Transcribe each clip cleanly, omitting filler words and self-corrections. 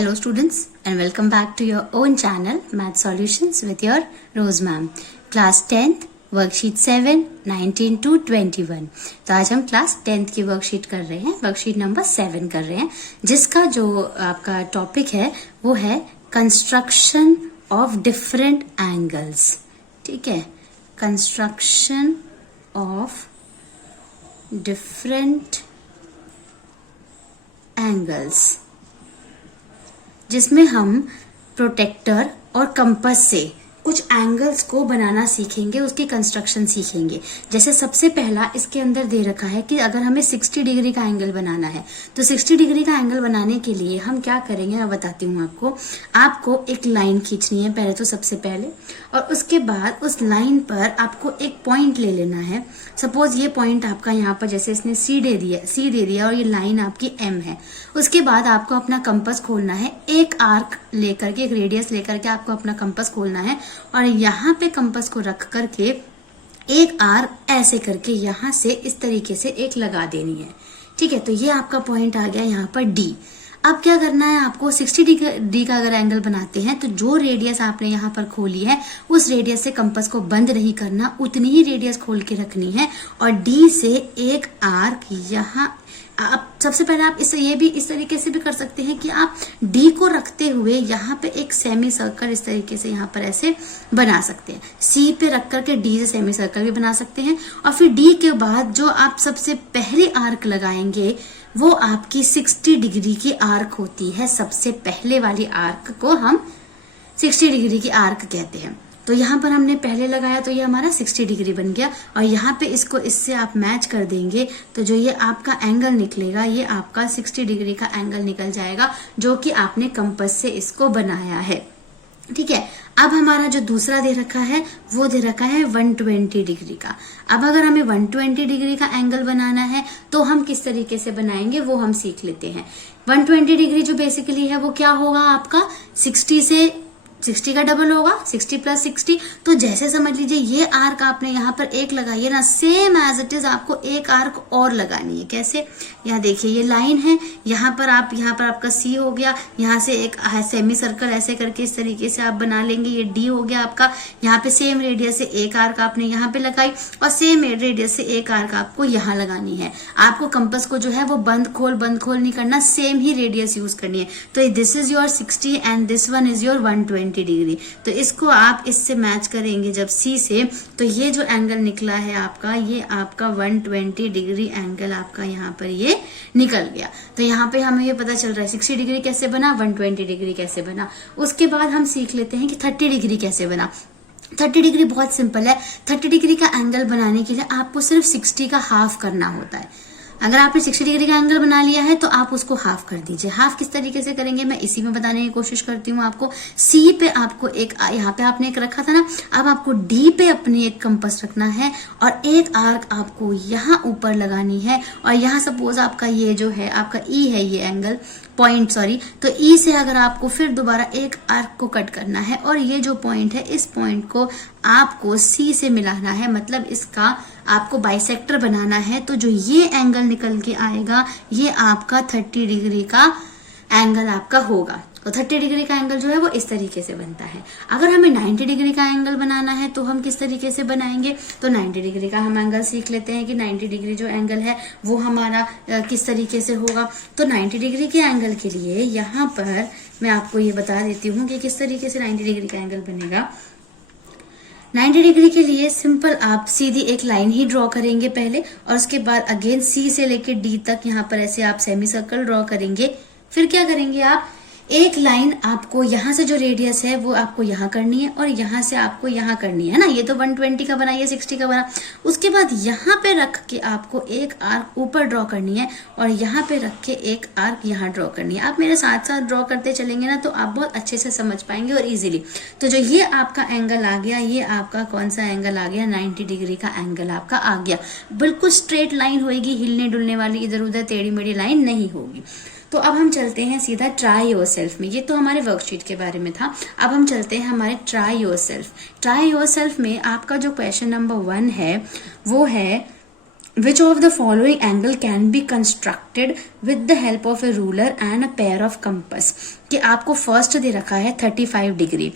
Hello students and welcome back to your own channel Math Solutions with your Rose Ma'am. Class 10th worksheet 7 19 to 21। तो आज हम class 10th की worksheet कर रहे हैं, worksheet number 7 कर रहे हैं, जिसका जो आपका टॉपिक है वो है कंस्ट्रक्शन ऑफ डिफरेंट एंगल्स। ठीक है, कंस्ट्रक्शन ऑफ डिफरेंट एंगल्स, जिसमें हम प्रोटेक्टर और कंपास से कुछ एंगल्स को बनाना सीखेंगे, उसकी कंस्ट्रक्शन सीखेंगे। जैसे सबसे पहला इसके अंदर दे रखा है कि अगर हमें 60 डिग्री का एंगल बनाना है तो 60 डिग्री का एंगल बनाने के लिए हम क्या करेंगे मैं बताती हूँ आपको। आपको एक लाइन खींचनी है पहले, तो सबसे पहले, और उसके बाद उस लाइन पर आपको एक पॉइंट ले लेना है। सपोज ये पॉइंट आपका यहाँ पर, जैसे इसने सी दे दिया और ये लाइन आपकी एम है। उसके बाद आपको अपना कंपास खोलना है, एक आर्क लेकर के, एक रेडियस लेकर के आपको अपना कंपास खोलना है और यहाँ पे कंपास को रख करके एक आर्क ऐसे करके यहाँ से इस तरीके से एक लगा देनी है। ठीक है, तो ये आपका पॉइंट आ गया यहाँ पर डी। अब क्या करना है आपको, 60 डिग्री का अगर एंगल बनाते हैं तो जो रेडियस आपने यहाँ पर खोली है उस रेडियस से कंपास को बंद नहीं करना, उतनी ही रेडियस खोल के रखनी है और डी से एक आर्क यहाँ। आप सबसे पहले आप ये भी इस तरीके से भी कर सकते हैं कि आप डी को रखते हुए यहाँ पे एक सेमी सर्कल इस तरीके से यहाँ पर ऐसे बना सकते हैं। सी पे रख करके डी से सेमी सर्कल भी बना सकते हैं और फिर डी के बाद जो आप सबसे पहले आर्क लगाएंगे वो आपकी 60 डिग्री की आर्क होती है। सबसे पहले वाली आर्क को हम 60 डिग्री की आर्क कहते हैं। तो यहाँ पर हमने पहले लगाया तो ये हमारा 60 डिग्री बन गया और यहाँ पे इसको इससे आप मैच कर देंगे तो जो ये आपका एंगल निकलेगा ये आपका 60 डिग्री का एंगल निकल जाएगा, जो कि आपने कंपास से इसको बनाया है। ठीक है, अब हमारा जो दूसरा दे रखा है वो दे रखा है 120 डिग्री का। अब अगर हमें 120 डिग्री का एंगल बनाना है तो हम किस तरीके से बनाएंगे वो हम सीख लेते हैं। 120 डिग्री जो बेसिकली है वो क्या होगा आपका, 60 का डबल होगा, 60 प्लस 60। तो जैसे समझ लीजिए ये आर्क आपने यहाँ पर एक लगाई है ना, सेम एज इट इज आपको एक आर्क और लगानी है। कैसे, यहाँ देखिए ये लाइन है, यहाँ पर आपका सी हो गया, यहाँ से एक सेमी सर्कल ऐसे करके इस तरीके से आप बना लेंगे, ये डी हो गया आपका। यहाँ पे सेम रेडियस से एक आर्क आपने यहाँ पे लगाई और सेम रेडियस से एक आर्क आपको यहाँ लगानी है। आपको कंपास को जो है वो बंद खोल नहीं करना, सेम ही रेडियस यूज करनी है। तो this is your 60 and this one is your 120 degree. तो इसको आप इससे मैच करेंगे जब सी से, तो ये जो एंगल निकला है आपका, ये आपका 120 डिग्री एंगल आपका यहाँ पर ये निकल गया। तो यहाँ पे हमें ये पता चल रहा है 60 डिग्री कैसे बना, 120 डिग्री कैसे बना। उसके बाद हम सीख लेते हैं कि 30 डिग्री कैसे बना। 30 डिग्री बहुत सिंपल है। 30 डिग्री का एंगल बनाने के लिए आपको सिर्फ 60 का हाफ करना होता है। अगर आपने 60 डिग्री का एंगल बना लिया है तो आप उसको हाफ कर दीजिए। हाफ किस तरीके से करेंगे मैं इसी में बताने की कोशिश करती हूँ आपको। सी पे आपको एक, यहाँ पे आपने एक रखा था ना, अब आपको डी पे अपने एक कंपास रखना है और एक आर्क आपको यहाँ ऊपर लगानी है और यहाँ सपोज आपका ये जो है आपका ई है, ये एंगल पॉइंट तो ई से अगर आपको फिर दोबारा एक आर्क को कट करना है और ये जो पॉइंट है इस पॉइंट को आपको सी से मिलाना है, मतलब इसका आपको बाइसेक्टर बनाना है। तो जो ये एंगल निकल के आएगा ये आपका 30 डिग्री का एंगल आपका होगा। तो 30 डिग्री का एंगल जो है वो इस तरीके से बनता है। अगर हमें 90 डिग्री का एंगल बनाना है तो हम किस तरीके से बनाएंगे, तो 90 डिग्री का हम एंगल सीख लेते हैं कि 90 डिग्री जो एंगल है वो हमारा किस तरीके से होगा। तो 90 डिग्री के एंगल के लिए यहाँ पर मैं आपको ये बता देती हूँ कि किस तरीके से 90 डिग्री का एंगल बनेगा। 90 डिग्री के लिए सिंपल आप सीधी एक लाइन ही ड्रॉ करेंगे पहले और उसके बाद अगेन सी से लेके डी तक यहाँ पर ऐसे आप सेमी सर्कल ड्रॉ करेंगे। फिर क्या करेंगे आप, एक लाइन आपको यहाँ से जो रेडियस है वो आपको यहाँ करनी है और यहाँ से आपको यहाँ करनी है ना। ये तो 120 का बना, ये 60 का बना। उसके बाद यहाँ पे रख के आपको एक आर्क ऊपर ड्रॉ करनी है और यहाँ पे रख के एक आर्क यहाँ ड्रॉ करनी है। आप मेरे साथ साथ ड्रॉ करते चलेंगे ना तो आप बहुत अच्छे से समझ पाएंगे और इजीली। तो जो ये आपका एंगल आ गया, ये आपका कौन सा एंगल आ गया, 90 डिग्री का एंगल आपका आ गया। बिल्कुल स्ट्रेट लाइन होगी, हिलने डुलने वाली, इधर उधर टेढ़ी मेढ़ी लाइन नहीं होगी। तो अब हम चलते हैं सीधा ट्राई योरसेल्फ में। ये तो हमारे वर्कशीट के बारे में था। अब हम चलते हैं हमारे ट्राई योरसेल्फ। ट्राई योरसेल्फ में आपका जो क्वेश्चन नंबर 1 है वो है Which of the following angle can be constructed with the help of a ruler and a pair of compass? कि आपको फर्स्ट दे रखा है 35 डिग्री,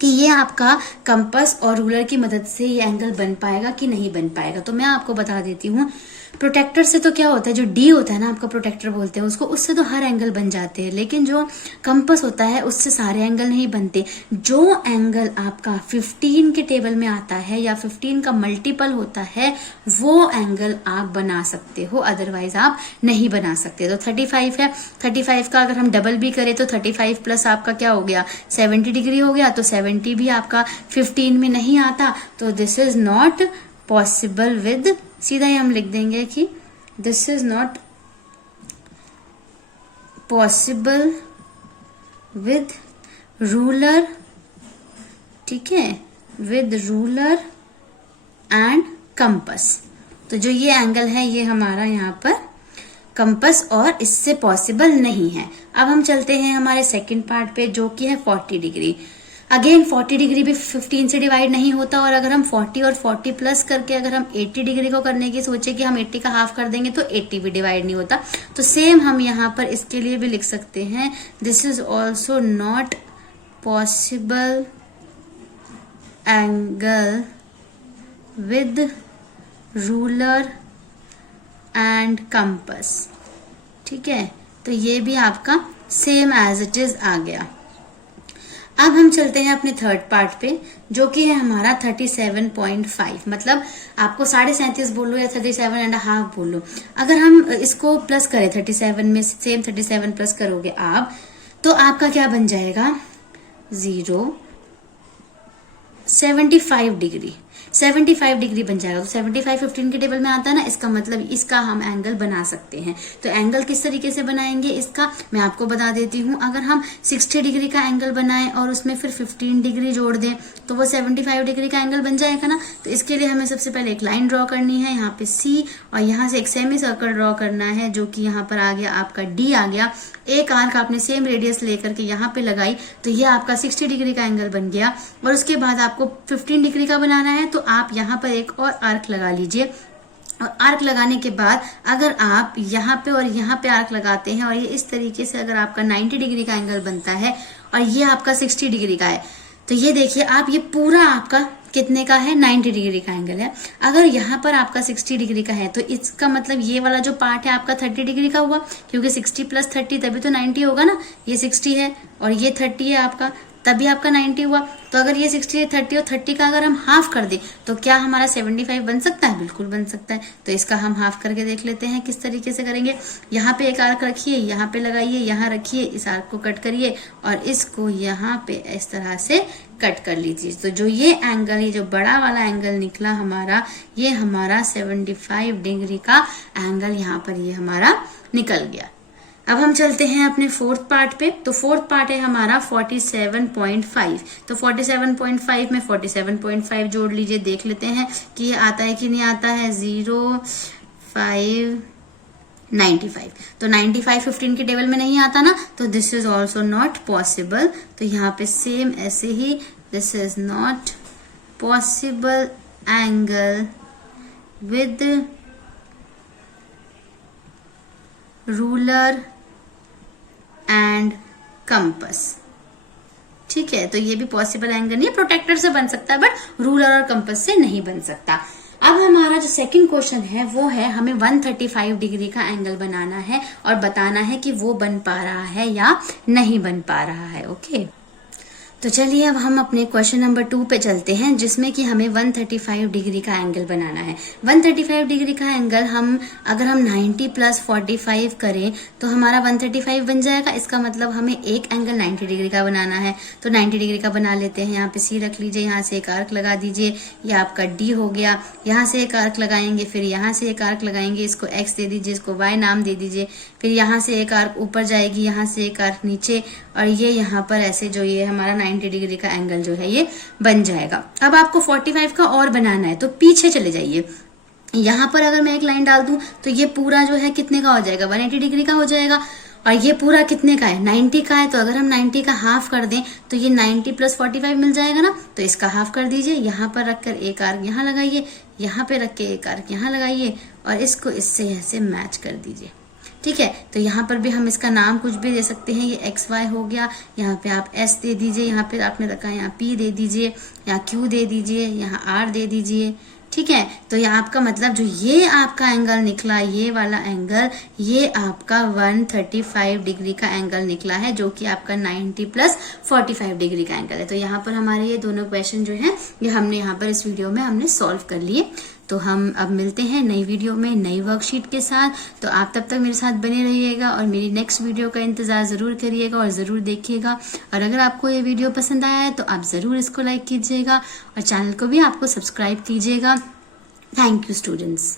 कि ये आपका कंपास और रूलर की मदद से ये एंगल बन पाएगा कि नहीं बन पाएगा। तो मैं आपको बता देती हूँ, प्रोटेक्टर से तो क्या होता है, जो डी होता है ना आपका प्रोटेक्टर बोलते हैं उसको, उससे तो हर एंगल बन जाते हैं, लेकिन जो कंपास होता है उससे सारे एंगल नहीं बनते। जो एंगल आपका 15 के टेबल में आता है या 15 का मल्टीपल होता है वो एंगल आप बना सकते हो, अदरवाइज आप नहीं बना सकते। तो 35 है, 35 का अगर हम डबल भी करें तो 35 प्लस आपका क्या हो गया 70 डिग्री हो गया, तो 70 भी आपका 15 में नहीं आता, तो this is not possible with, सीधा ही हम लिख देंगे कि this is not possible with ruler, ठीक है, विद रूलर एंड कंपास। तो जो ये एंगल है ये हमारा यहाँ पर कंपास और इससे पॉसिबल नहीं है। अब हम चलते हैं हमारे सेकंड पार्ट पे जो कि है 40 डिग्री। अगेन 40 डिग्री भी 15 से डिवाइड नहीं होता, और अगर हम 40 और 40 प्लस करके अगर हम 80 डिग्री को करने की सोचे कि हम 80 का हाफ कर देंगे तो 80 भी डिवाइड नहीं होता। तो सेम हम यहाँ पर इसके लिए भी लिख सकते हैं, this is also not possible angle with ruler and compass, ठीक है। तो ये भी आपका सेम एज इट इज आ गया। अब हम चलते हैं अपने थर्ड पार्ट पे जो कि है हमारा 37.5, मतलब आपको 37.5 बोलो या 37.5 बोलो। अगर हम इसको प्लस करें 37 में, सेम 37 प्लस करोगे आप, तो आपका क्या बन जाएगा 75 डिग्री, 75 डिग्री बन जाएगा। तो 75 15 के टेबल में आता है ना, इसका मतलब इसका हम एंगल बना सकते हैं। तो एंगल किस तरीके से बनाएंगे इसका मैं आपको बता देती हूँ। अगर हम 60 डिग्री का एंगल बनाएं और उसमें फिर 15 डिग्री जोड़ दें तो वो 75 डिग्री का एंगल बन जाएगा ना। तो इसके लिए हमें सबसे पहले एक लाइन ड्रॉ करनी है यहाँ पे C, और यहाँ से एक सेमी सर्कल ड्रॉ करना है जो कि यहाँ पर आ गया आपका D आ गया। एक आर्क आपने सेम रेडियस लेकर के यहाँ पे लगाई तो ये आपका 60 डिग्री का एंगल बन गया। और उसके बाद आपको 15 डिग्री का बनाना है तो आप यहाँ पर एक और आर्क लगा लीजिए, और आर्क लगाने के बाद अगर आप यहाँ पे और यहाँ पे आर्क लगाते हैं और ये इस तरीके से अगर आपका 90 डिग्री का एंगल बनता है और ये आपका 60 डिग्री का है, तो ये देखिए आप, ये पूरा आपका कितने का है 90 डिग्री का एंगल है। अगर यहाँ पर आपका 60 डिग्री का है तो इसका मतलब ये वाला जो पार्ट है आपका 30 डिग्री का हुआ, क्योंकि 60 प्लस 30 तभी तो 90 होगा ना। ये 60 है और ये 30 है आपका, तभी आपका 90 हुआ। तो अगर ये 60 है 30 और 30 का अगर हम हाफ कर दें तो क्या हमारा 75 बन सकता है? बिल्कुल बन सकता है। तो इसका हम हाफ करके देख लेते हैं किस तरीके से करेंगे। यहाँ पे एक आर्क रखिए, यहाँ पे लगाइए, यहाँ रखिए, इस आर्क को कट करिए और इसको यहाँ पे इस तरह से कट कर लीजिए। तो जो ये एंगल, ये जो बड़ा वाला एंगल निकला हमारा, ये हमारा 75 डिग्री का एंगल यहाँ पर ये हमारा निकल गया। अब हम चलते हैं अपने फोर्थ पार्ट पे। तो फोर्थ पार्ट है हमारा 47.5। तो 47.5 में 47.5 जोड़ लीजिए, देख लेते हैं कि ये आता है कि नहीं आता है। 95 तो 95 15 के टेबल में नहीं आता ना, तो this is also not possible. तो यहाँ पे सेम ऐसे ही, this is not possible angle with ruler and compass. ठीक है, तो ये भी पॉसिबल एंगल नहीं है, प्रोटेक्टर से बन सकता है बट रूलर और कंपास से नहीं बन सकता। अब हमारा जो सेकंड क्वेश्चन है वो है हमें 135 डिग्री का एंगल बनाना है और बताना है कि वो बन पा रहा है या नहीं बन पा रहा है। ओके, तो चलिए अब हम अपने क्वेश्चन नंबर 2 पे चलते हैं जिसमें कि हमें 135 डिग्री का एंगल बनाना है। 135 डिग्री का एंगल हम अगर हम 90 प्लस 45 करें तो हमारा 135 बन जाएगा। इसका मतलब हमें एक एंगल 90 डिग्री का बनाना है, तो 90 डिग्री का बना लेते हैं। यहाँ पे C रख लीजिए, यहाँ से एक आर्क लगा दीजिए, ये आपका D हो गया। यहाँ से एक आर्क लगाएंगे, फिर यहाँ से एक आर्क लगाएंगे, इसको X दे दीजिए, इसको Y नाम दे दीजिए। फिर यहाँ से एक आर्क ऊपर जाएगी, यहाँ से एक आर्क नीचे, और ये यहाँ पर ऐसे जो ये हमारा 90 डिग्री का एंगल जो है ये बन जाएगा। अब आपको 45 का और बनाना है तो पीछे चले जाइए। यहाँ पर अगर मैं एक लाइन डाल दूं तो ये पूरा जो है कितने का हो जाएगा 180 डिग्री का हो जाएगा। और ये पूरा कितने का है, 90 का है। तो अगर हम 90 का हाफ कर दें तो ये 90 + 45 मिल जाएगा ना। तो इसका हाफ कर दीजिए, यहाँ पर रखकर एक आर्क यहाँ लगाइए, यहाँ पे रख के एक आर्क यहाँ लगाइए और इसको इससे ऐसे मैच कर दीजिए। ठीक है, तो यहाँ पर भी हम इसका नाम कुछ भी दे सकते हैं। ये XY हो गया, यहाँ पे आप S दे दीजिए, यहाँ पे आपने रखा है यहाँ P दे दीजिए, यहाँ Q दे दीजिए, यहाँ R दे दीजिए। ठीक है, तो ये आपका मतलब जो ये आपका एंगल निकला, ये वाला एंगल, ये आपका 135 डिग्री का एंगल निकला है, जो कि आपका 90 + 45 डिग्री का एंगल है। तो यहाँ पर हमारे ये दोनों क्वेश्चन जो हैं ये हमने यहाँ पर इस वीडियो में हमने सॉल्व कर लिए। तो हम अब मिलते हैं नई वीडियो में नई वर्कशीट के साथ। तो आप तब तक मेरे साथ बने रहिएगा और मेरी नेक्स्ट वीडियो का इंतजार जरूर करिएगा और जरूर देखिएगा। और अगर आपको ये वीडियो पसंद आया है तो आप जरूर इसको लाइक कीजिएगा और चैनल को भी आपको सब्सक्राइब कीजिएगा। Thank you students.